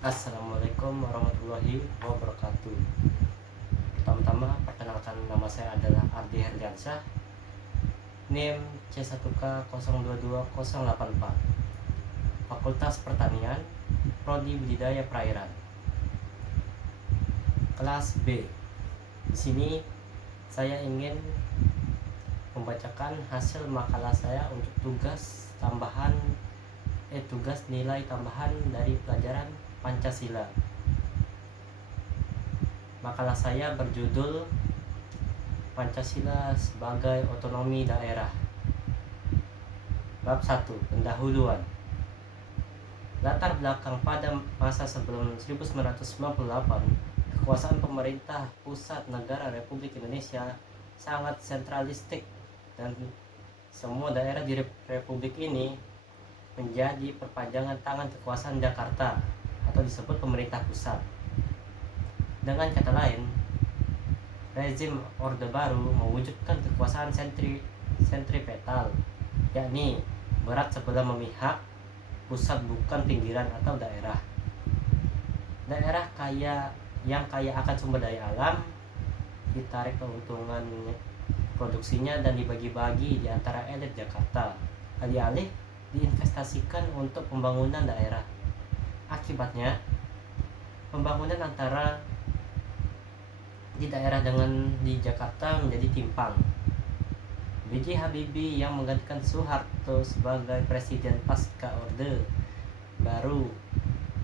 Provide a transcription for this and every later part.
Assalamualaikum warahmatullahi wabarakatuh. Pertama-tama, perkenalkan, nama saya adalah Ardi Herdiansyah, NIM C1K022084, Fakultas Pertanian, Prodi Budidaya Perairan, kelas B. Di sini saya ingin membacakan hasil makalah saya untuk tugas nilai tambahan dari pelajaran Pancasila. Makalah saya berjudul Pancasila sebagai Otonomi Daerah. Bab 1, pendahuluan. Latar belakang pada masa sebelum 1998, kekuasaan pemerintah pusat negara Republik Indonesia sangat sentralistik dan semua daerah di Republik ini menjadi perpanjangan tangan kekuasaan Jakarta atau disebut pemerintah pusat. Dengan kata lain, rezim Orde Baru mewujudkan kekuasaan sentripetal, yakni berat sebelah memihak, pusat bukan pinggiran atau daerah. Daerah yang kaya akan sumber daya alam ditarik keuntungan produksinya dan dibagi-bagi di antara elit Jakarta, alih-alih diinvestasikan untuk pembangunan daerah. Akibatnya, pembangunan antara di daerah dengan di Jakarta menjadi timpang. B.J. Habibie yang menggantikan Soeharto sebagai presiden pasca Orde Baru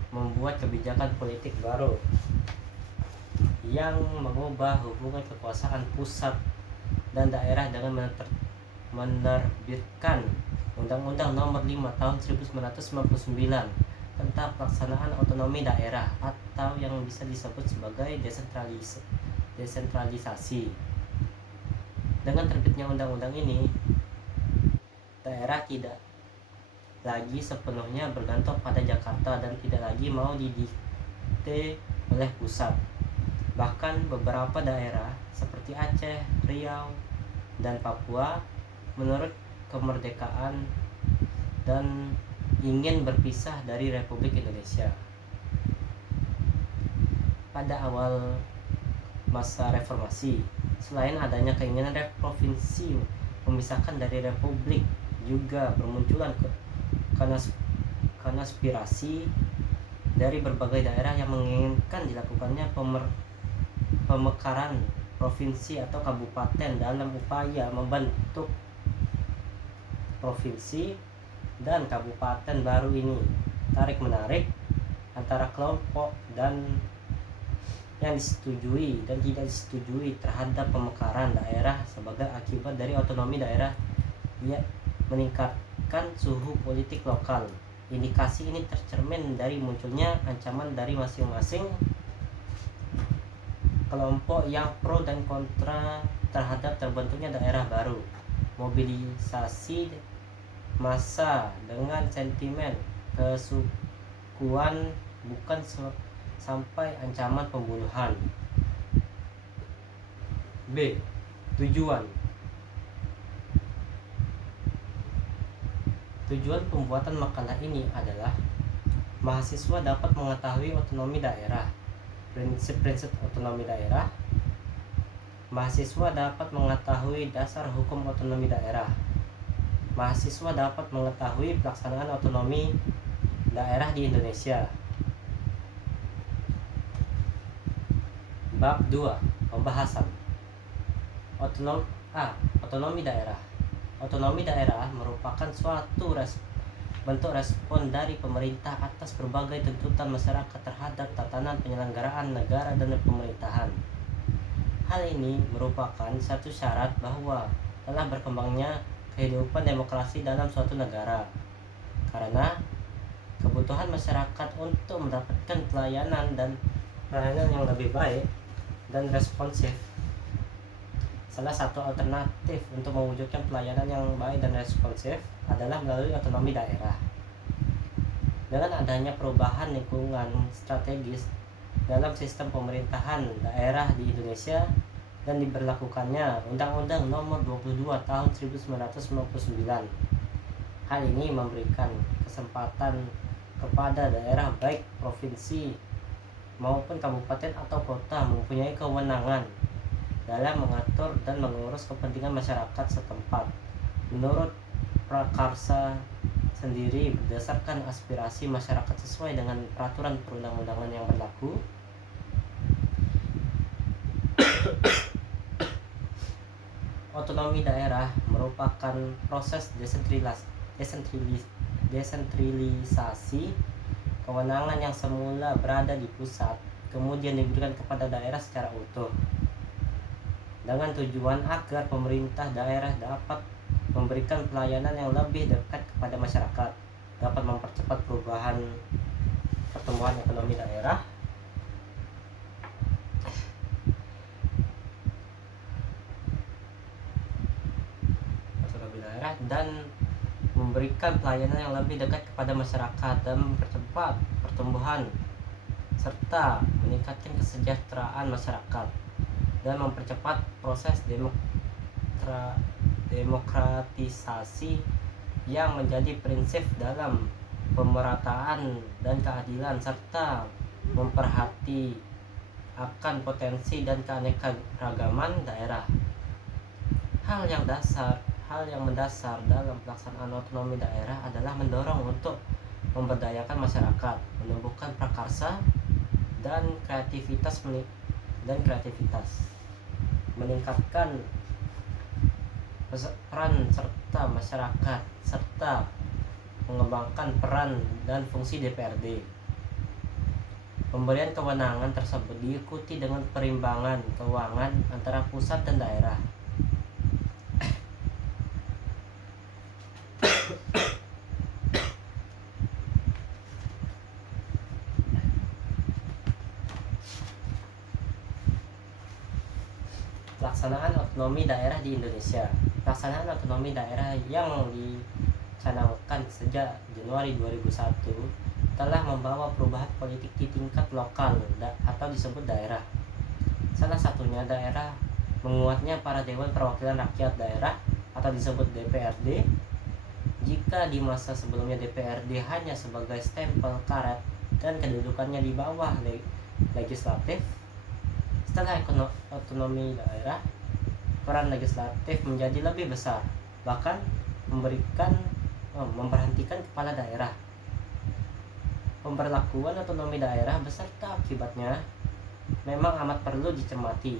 membuat kebijakan politik baru yang mengubah hubungan kekuasaan pusat dan daerah dengan menerbitkan Undang-Undang Nomor 5 Tahun 1999 tentang pelaksanaan otonomi daerah atau yang bisa disebut sebagai desentralisasi. Dengan terbitnya undang-undang ini, daerah tidak lagi sepenuhnya bergantung pada Jakarta dan tidak lagi mau didikte oleh pusat. Bahkan beberapa daerah seperti Aceh, Riau, dan Papua menurut kemerdekaan dan ingin berpisah dari Republik Indonesia. Pada awal masa reformasi, selain adanya keinginan provinsi memisahkan dari Republik, juga bermunculan konspirasi dari berbagai daerah yang menginginkan dilakukannya pemekaran provinsi atau kabupaten dalam upaya membentuk provinsi dan kabupaten baru ini. Tarik-menarik antara kelompok dan yang disetujui dan tidak disetujui terhadap pemekaran daerah sebagai akibat dari otonomi daerah meningkatkan suhu politik lokal. Indikasi ini tercermin dari munculnya ancaman dari masing-masing kelompok yang pro dan kontra terhadap terbentuknya daerah baru. Mobilisasi massa dengan sentimen kesukuan bukan sampai ancaman pembunuhan. B. Tujuan pembuatan makalah ini adalah mahasiswa dapat mengetahui otonomi daerah, prinsip-prinsip otonomi daerah. Mahasiswa dapat mengetahui dasar hukum otonomi daerah. Mahasiswa dapat mengetahui pelaksanaan otonomi daerah di Indonesia. Bab 2, pembahasan. Otonomi daerah. Otonomi daerah merupakan suatu bentuk respon dari pemerintah atas berbagai tuntutan masyarakat terhadap tatanan penyelenggaraan negara dan pemerintahan. Hal ini merupakan satu syarat bahwa telah berkembangnya kehidupan demokrasi dalam suatu negara, karena kebutuhan masyarakat untuk mendapatkan pelayanan yang lebih baik dan responsif. Salah satu alternatif untuk mewujudkan pelayanan yang baik dan responsif adalah melalui otonomi daerah. Dengan adanya perubahan lingkungan strategis dalam sistem pemerintahan daerah di Indonesia dan diberlakukannya Undang-Undang Nomor 22 Tahun 1999 Hal ini memberikan kesempatan kepada daerah baik provinsi maupun kabupaten atau kota mempunyai kewenangan dalam mengatur dan mengurus kepentingan masyarakat setempat menurut prakarsa sendiri berdasarkan aspirasi masyarakat sesuai dengan peraturan perundang-undangan yang berlaku. Otonomi daerah merupakan proses desentralisasi kewenangan yang semula berada di pusat kemudian diberikan kepada daerah secara utuh dengan tujuan agar pemerintah daerah dapat memberikan pelayanan yang lebih dekat kepada masyarakat, dapat mempercepat pertumbuhan ekonomi daerah, dan memberikan pelayanan yang lebih dekat kepada masyarakat dan mempercepat pertumbuhan serta meningkatkan kesejahteraan masyarakat dan mempercepat proses demokratisasi yang menjadi prinsip dalam pemerataan dan keadilan serta memperhati akan potensi dan keanekaragaman daerah. Hal yang mendasar dalam pelaksanaan otonomi daerah adalah mendorong untuk memberdayakan masyarakat, menumbuhkan prakarsa dan kreativitas, meningkatkan peran serta masyarakat serta mengembangkan peran dan fungsi DPRD. Pemberian kewenangan tersebut diikuti dengan perimbangan keuangan antara pusat dan daerah. Pelaksanaan otonomi daerah di Indonesia. Pelaksanaan otonomi daerah yang dicanangkan sejak Januari 2001 telah membawa perubahan politik di tingkat lokal atau disebut daerah. Salah satunya daerah menguatnya para Dewan Perwakilan Rakyat Daerah atau disebut DPRD. Jika di masa sebelumnya DPRD hanya sebagai stempel karet dan kedudukannya di bawah legislatif, setelah otonomi daerah, peran legislatif menjadi lebih besar, bahkan memberhentikan kepala daerah. Pemberlakuan otonomi daerah beserta akibatnya memang amat perlu dicermati.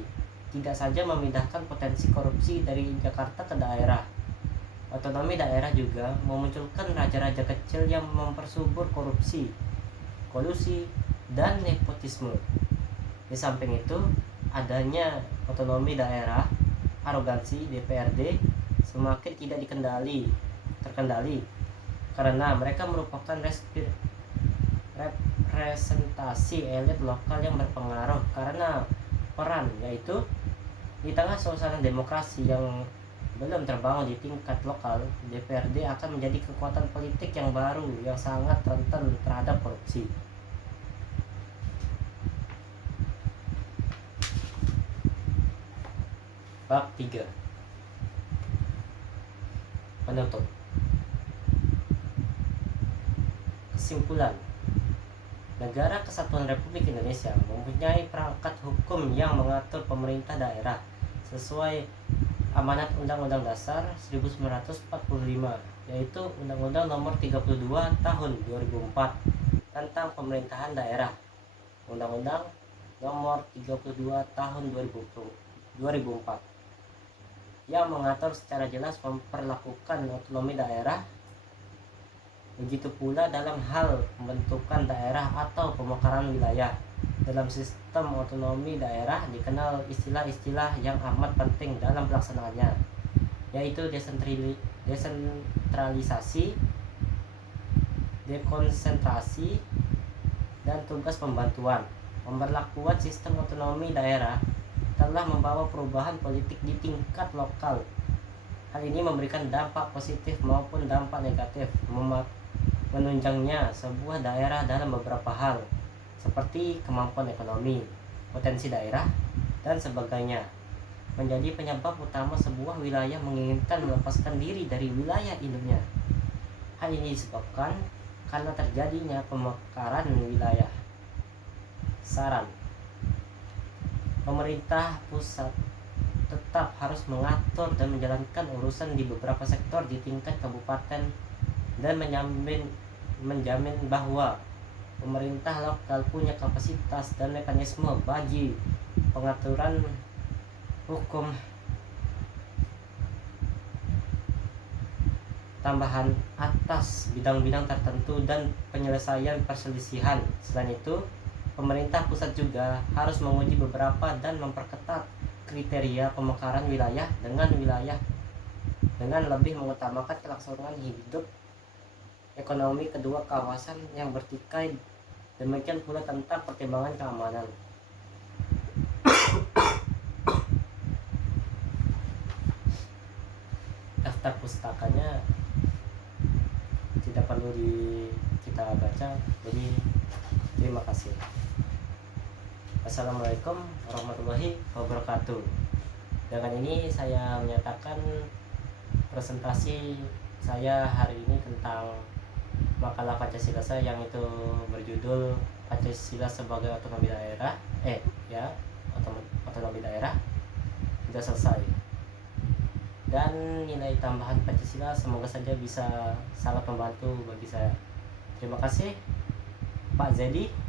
Tidak saja memindahkan potensi korupsi dari Jakarta ke daerah, otonomi daerah juga memunculkan raja-raja kecil yang mempersubur korupsi, kolusi, dan nepotisme. Di samping itu, adanya otonomi daerah, arogansi DPRD semakin tidak terkendali karena mereka merupakan representasi elit lokal yang berpengaruh karena peran, yaitu di tengah suasana demokrasi yang belum terbangun di tingkat lokal, DPRD akan menjadi kekuatan politik yang baru yang sangat rentan terhadap korupsi. Bab 3. Penutup. Kesimpulan. Negara Kesatuan Republik Indonesia mempunyai perangkat hukum yang mengatur pemerintah daerah sesuai amanat Undang-Undang Dasar 1945, yaitu Undang-Undang Nomor 32 Tahun 2004 tentang Pemerintahan Daerah, Undang-Undang Nomor 32 Tahun 2004 yang mengatur secara jelas memperlakukan otonomi daerah. Begitu pula dalam hal pembentukan daerah atau pemekaran wilayah. Dalam sistem otonomi daerah dikenal istilah-istilah yang amat penting dalam pelaksanaannya, yaitu desentralisasi, dekonsentrasi, dan tugas pembantuan. Pemberlakuan sistem otonomi daerah telah membawa perubahan politik di tingkat lokal. Hal ini memberikan dampak positif maupun dampak negatif, menunjangnya sebuah daerah dalam beberapa hal, seperti kemampuan ekonomi, potensi daerah, dan sebagainya, menjadi penyebab utama sebuah wilayah menginginkan melepaskan diri dari wilayah induknya. Hal ini disebabkan karena terjadinya pemekaran wilayah. Saran: pemerintah pusat tetap harus mengatur dan menjalankan urusan di beberapa sektor di tingkat kabupaten dan menjamin bahwa pemerintah lokal punya kapasitas dan mekanisme bagi pengaturan hukum tambahan atas bidang-bidang tertentu dan penyelesaian perselisihan. Selain itu, pemerintah pusat juga harus menguji beberapa dan memperketat kriteria pemekaran wilayah dengan lebih mengutamakan kelangsungan hidup ekonomi kedua kawasan yang bertikai. Demikian pula tentang pertimbangan keamanan. Daftar pustakanya tidak perlu kita baca, jadi terima kasih. Assalamualaikum warahmatullahi wabarakatuh. Dengan ini saya menyatakan presentasi saya hari ini tentang makalah Pancasila saya yang itu berjudul Pancasila sebagai otonomi daerah. Otonomi daerah sudah selesai. Dan nilai tambahan Pancasila semoga saja bisa sangat membantu bagi saya. Terima kasih Pak Zedi.